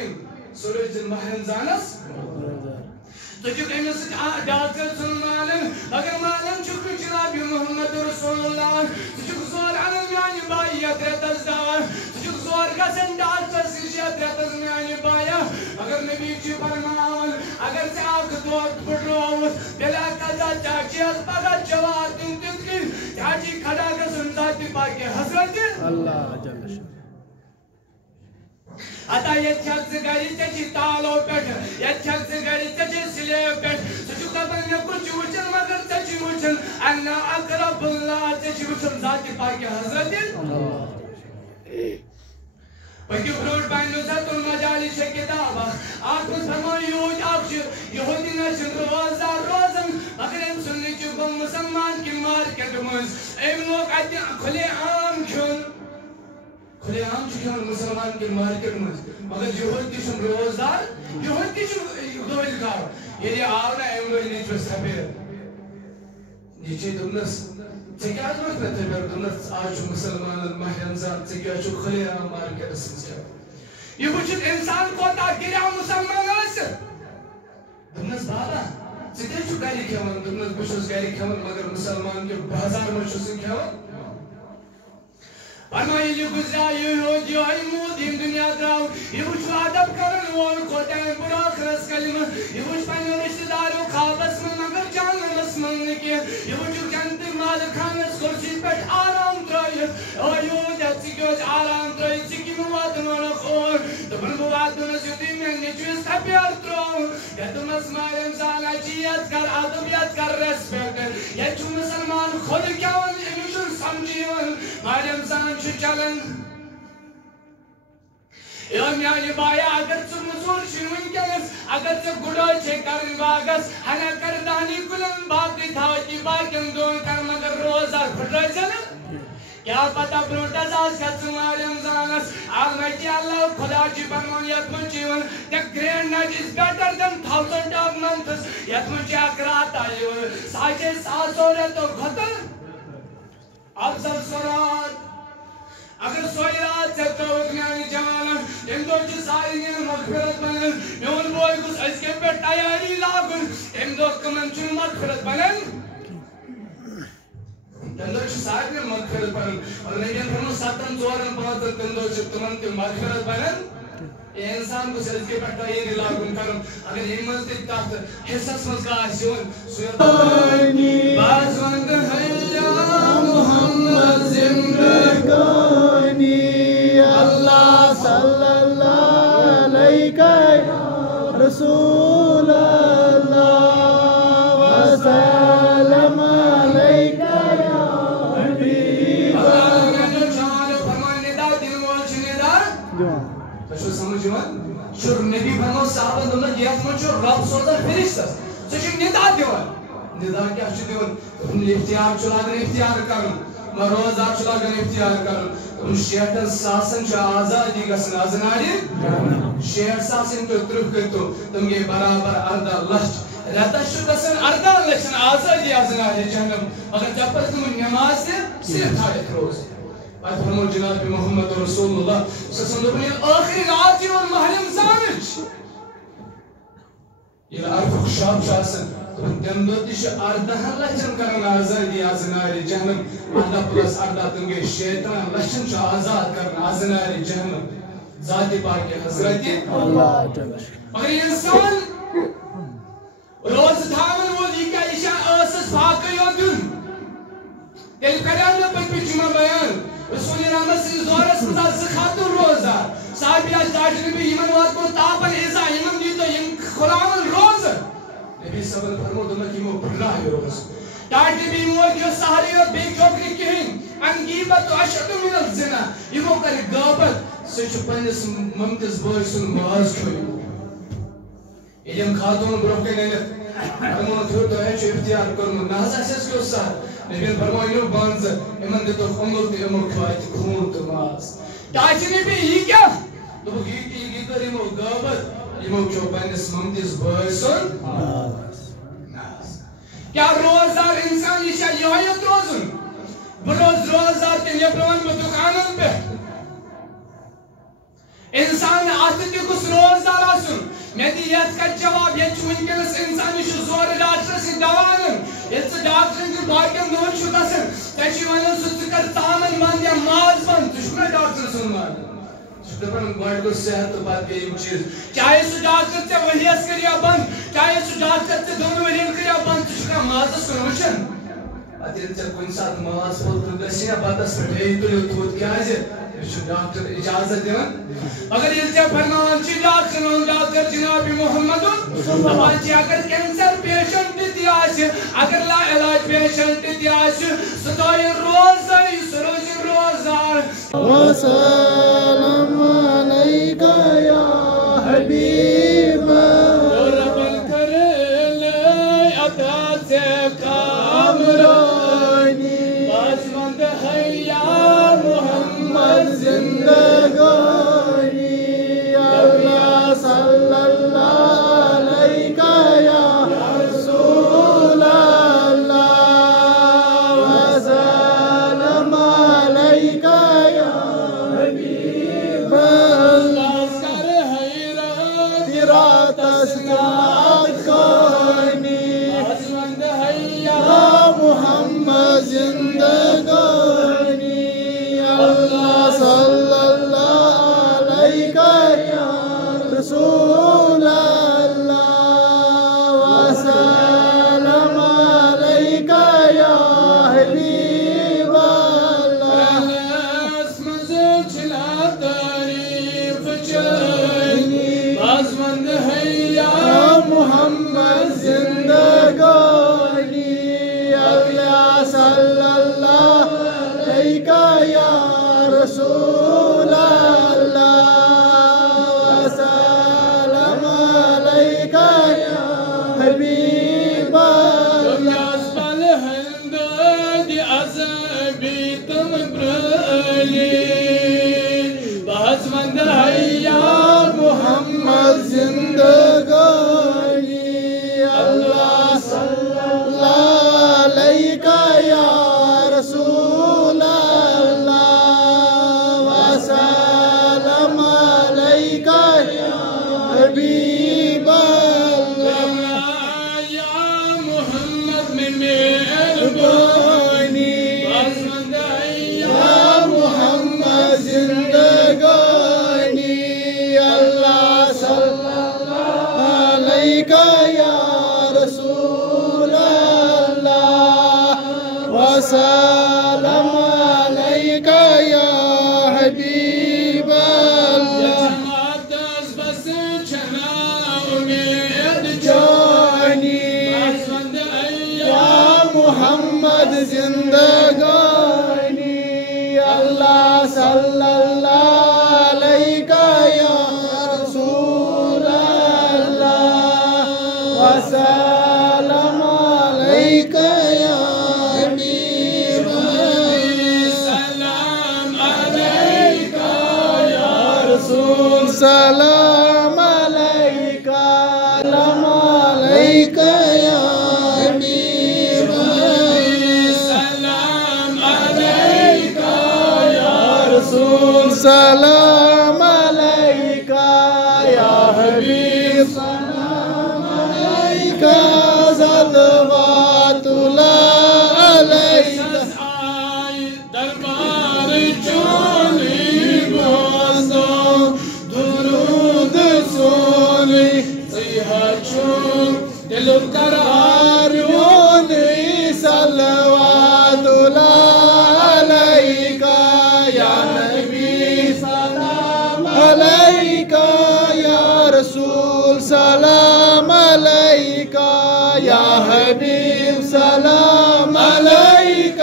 تھاین سہ روزِ ماہ رمضانس تجھک امس ڈاکٹر سن مالن اگر مالن چھک جناب محمد رسول اللہ تجھک زور انن میانہ بائی یتھ ریتس دوا تجھک زور گژھن ڈاکٹر نش یتھ ریتس میانہ بایا اگر نبی چھ فرماون اگر ژےٚ اکھ دۄد پھٕٹرووُتھ تیٚلہِ قضا چاچیس پگاہ جواب دِن تِتھ کٔنۍ چاچی کھڑا گژھُن ذاتِ پاکہِ حضرت اللہ جل شان اتا یہ چھک گری تے تالو پٹ یہ چھک گری تے سلے پٹ سچ دپن مے کچھ وچن مگر تے وچن انا اقرب اللہ تے وچن ذات پاک حضرت پکی بروٹ بانو ذات المجالس کتاب آپ فرمایو آپ یہودی نشن روزن مگر ام سنی چ مسلمان کی مارکیٹ مز ایم لوگ ات کھلے عام کھن کھلے عام چھن مسلمان کے مارکیٹ میں مگر یہود کی چھن روزدار یہود کی چھن دویل کار یہ آو نا ایم لوگ نیچو سبیر نیچے دنس چکے آج وقت نتے بیر دنس آج مسلمان ماہ رمضان چکے آج کھلے عام مارکیٹ سمجھا یہ وچھت انسان کو تا گریا مسلمان اس دنس بالا چکے چھو گاری کھیون دنس بشوز گاری کھیون مگر مسلمان کے بازار میں چھو کھیون فرمائی یہ گزرا یہودی مود یم دنیا دراو یہ وچھ ادب کرن وول کوتن براخرس کلمہ یہ وچھ پنہ رشتہ دارو خوابس من مگر جانس من نکی یہ وچھ جنت مال خانس کرسی پٹ آرام ترائیت او یہود چکیوز آرام ترائیت چکی موادن وانا خور دبن موادن سیدی میں نیچویز تھپیار تراؤ یا تم اسماء انسان اچیت کر ادبیت کر ریسپیکٹ یا چون مسلمان خود کیون امیشن سمجھیون ماہ رمضان چلن میانہ بایا اگر ژٕ مزور چھُ ونکیٚنس اگر ژےٚ گُڈٲے چھے کرٕنۍ باغس ہنا کر دانی کُلٮ۪ن باقٕے تھاوَتھ یہِ باقین دۄہن کر مگر روزدار پھٕٹرٲے ژٕ نہٕ کیا پتہ برونٹس آز کھژ ماہ رمضانس آلمائٹی اللہ خدا چھُ فرمان یتھ منٛز چھُ یِوان the grand night is better than 1000 of months یتھ منٛز چھِ اکھ رات یِوان سۄ چھے 700 رٮ۪تو کھۄتہٕ افضل سۄ رات اگر سوئی رات سے تروک میانی جوانا تم دو چی سارین مغفرت بنن میون بوئی کس اس کے پر تیاری لاغن تم دو کمن چون مغفرت بنن تم دو چی سارین مغفرت بنن اور لیکن فرمو ساتن زورن پانتن تم دو چی تمن تم مغفرت بنن یہ انسان کو اس کے پر تیاری لاغن کرن اگر یہ مزدید تاکت حصص مزگاہشون سویت باز وند حیا محمد زندگانی اللہ صلی اللہ علیہ رسول اللہ وسلم علیہ یا حبیب اللہ نے جان فرمان ندا دل وال شنیدا تو سمجھ من شر نبی فرمو صحابہ دون یہ من شر رب سوزا فرشتہ سو ندا دیوان ندا کیا چھ دیوان اختیار چلاگن اختیار کرن روزدار چلاگن اختیار کرن شیٹن ساسن چھ آزادی گسن ازناری شیٹ ساسن تو ترک کرتو تم یہ برابر 18 لچھ رتش گسن 18 لچھ آزادی ازناری جہنم مگر جب پر تم نماز سے صرف تھا روز بعد فرمو جناب محمد رسول اللہ صلی اللہ علیہ وسلم آخری رات اور ماہ رمضانچ یہ عرفک شاب شاسن تم دو تیش 18 لچھن کرن آزادی ازناری جہنم 18+18 تم گے شیطان لچھن چھ آزاد کرن ازناری جہنم ذات پاک حضرت اللہ مگر انسان روز تھاون وول یہ کیا اشان اسس فاقی دن تیل کریان میں پتہ جمعہ بیان رسول رحمت صلی زورس مزار زخاتو روزدار صاحبی آج داٹر بھی یمن وات کو تاپن ایزا یمن دی تو یم خلاون روز نبی صلی اللہ فرمو دمک یمو بھلا ہے روز داٹر بھی یمو جو سہری اور بے چوکری کہیں انگیبت و اشد من الزنا یمو کر گابت سچ پنس ممتز بوئی سن باز کھوئی یم خاتون بروہ کے نیت فرمو تھوڑ تو ہے چو اختیار کرنو نازا سیس کیوں سا لیکن فرمو یو بانز امن دے تو خمل تے امو کھوائی خون تو ماز داٹر بھی یہ کیا تو وہ گیتی کر یمو گابت یمو چو پنس ممتز بوئی سن کیا روزدار انسان یہ شاید یہایت روزن بروز روزدار تین یپرون میں دکانن پہ انسان آتے تھی کس روز یتھ کتھ جواب یت ونکس انسان زور ڈاکٹر سی دوان یت ڈاکٹر کی باقی نوٹ چھ گژھان تھی ونان سہ کر ژامن بند یا ماز بند تہ ڈاکٹر سن مان دپان گۄڈٕ گوٚژھ صحت تہٕ پتہٕ بیٚیہِ یِم چیٖز چاہے سُہ ڈاکٹر ژےٚ ؤریَس کٔریا بنٛد چاہے سُہ ڈاکٹر ژےٚ 2 ؤرین کٔریا بنٛد ژٕ چھُکھا مازَس کُن وٕچھان پتہٕ ییٚلہِ ژےٚ کُنہِ ساتہٕ ماز پھوٚل گژھِ نا بَتَس پٮ۪ٹھ بیٚیہِ تُلِو تھوٚد کیٛازِ یہِ چھُ ڈاکٹر اِجازت دِوان مگر ییٚلہِ ژےٚ فرماوان چھِ ڈاکٹر جناب محمد دپان چھِ اگر کینسر پیشنٹ تہِ آسہِ اگر لا علاج پیشنٹ تہِ آسہِ سُہ تھٲیِو روزے سُہ روزِ روزدار وسلام عليك يا حبيب رب الكريم أتاتك أمراني بازمند ہے یا محمد زندگانی اللہ صلی اللہ علیک یا رسول اللہ وسلام علیک یا حبیب اللہ تیرا تسکیات کانی بازمند ہے یا محمد زندگانی اللہ صلی اللہ علیک یا رسول اللہ وسلام علیک یا حبیب اللہ اسمز چلا تعریف چلنی بازمند ہے یا محمد زندگانی اللہ صلی اللہ علیک یا رسول اللہ وسلام علیک یا حبیب اللہ اسبل ہند دی عذابی تم برلی بازمند ہے یا محمد زندگانی اللہ صلی اللہ علیک یا رسول اللہ وسلام علیک یا حبیب اللہ یا محمد میں مہربانی بازمند ہے یا محمد زندگانی اللہ صلی اللہ علیک یا رسول اللہ وسلام علیک یا حبیب اللہ جماعت بس چنا امید جانی بازمند ہے یا محمد زندگانی اللہ صلی اللہ علیک یا رسول اللہ وسلام علیک یا حبیب سلام علیک یا رسول سلام علیک سلام علیک یا حبیب سلام علیک یا رسول سلام علیک یا حبیب سلام علیک صلوات اللہ علیک آئی دربار چولی بازو درود سولی سیاہ چون دل قرار یونی صلوات اللہ علیک یا نبی سلام علیک یا رسول سلام علیک یا حبیب سلام علیک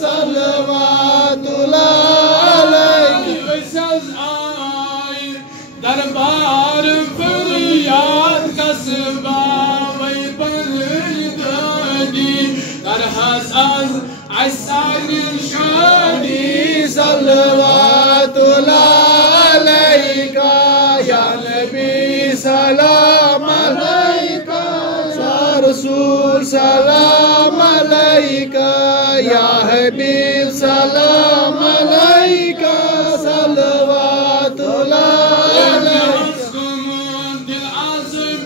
صلوات اللہ علیک آئی دربار فریاد قصبہ وی پردادی درحس از عسان شادی صلوات اللہ علیک یا نبی سلام علیک یا رسول سلام علیک یا حبیب سلام علیک صلوات اللہ علیک دل عذب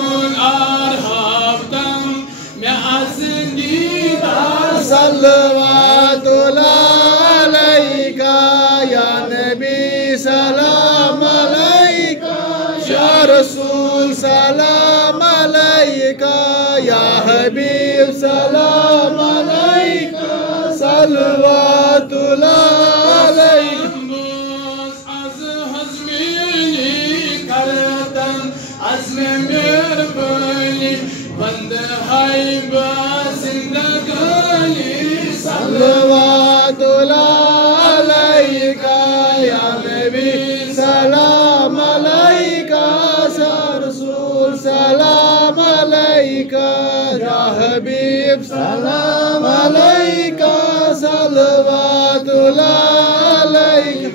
كن أرحبتم مأسني دار صلوات الله عليك يا نبي سلام عليك يا رسول سلام عليك يا حبيب سلام عليك صلوات الله عليك عزم مهرباني بند حيبة زندگاني صلوات الله عليك يا نبي سلام عليك يا رسول سلام عليك يا حبيب سلام عليك صلوات الله عليك